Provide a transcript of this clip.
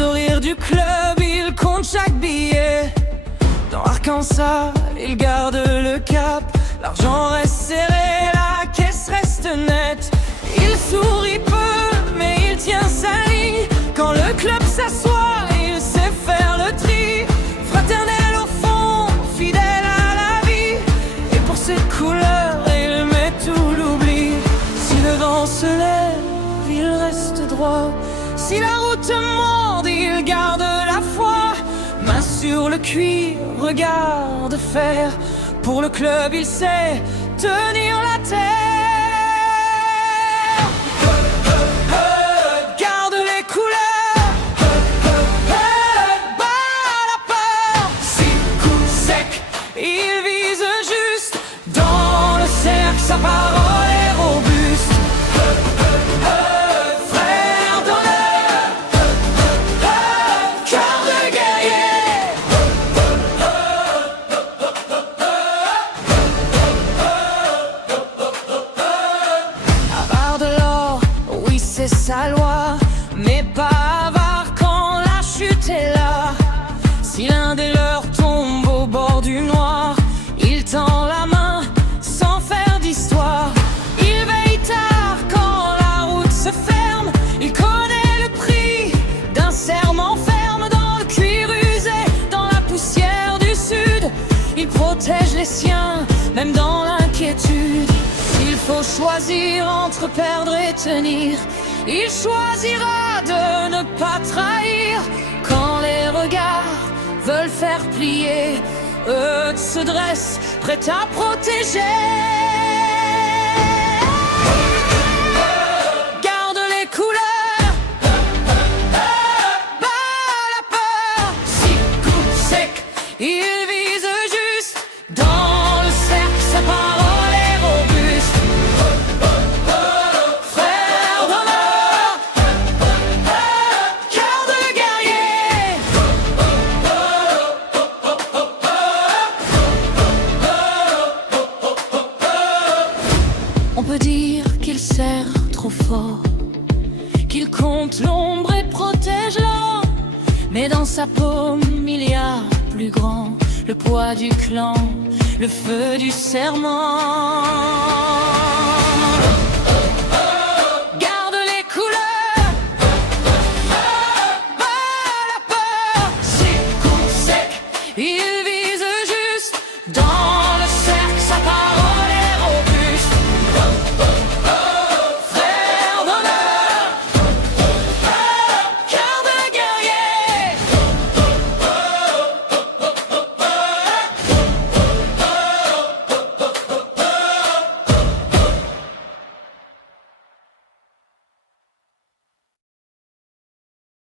au rire du club, il compte chaque billet. Dans Arkansas, il garde le cap. L'argent reste serré, la caisse reste nette. Il sourit peu, mais il tient sa ligne. Quand le club s'assoit, il sait faire le tri. Fraternel au fond, fidèle à la vie. Et pour cette couleur, il met tout l'oubli. Si le vent se lève, il reste droit. Si la route morde, il garde la foi. Main sur le cuir, regard de fer. Pour le club, il sait tenir la terre. Garde les couleurs, bat la peur. 6 coups secs, il vise juste. Dans le cercle, sa parole est robuste. Frère d'honneur, cœur de guerrier. Avare de l'or, oui c'est sa loi, mais pas avare quand la chute est là. Si l'un des leurs tombe au bord du noir, il tend la main sans faire d'histoire. Il veille tard quand la route se ferme. Il connaît le prix d'un serment ferme. Dans le cuir usé, dans la poussière du sud, il protège les siens, même dans l'inquiétude. S'il faut choisir entre perdre et tenir, il choisira de ne pas trahir. Quand les regards veulent faire plier, eux se dressent, prêts à protéger. Garde les couleurs, bat la peur. 6 coups secs, il vise juste. Dans le cercle, sa parole est robuste. Frère d'honneur, cœur de guerrier. On peut dire qu'il serre trop fort, qu'il compte l'ombre et protège l'or. Mais dans sa paume, il y a plus grand, le poids du clan, le feu du serment.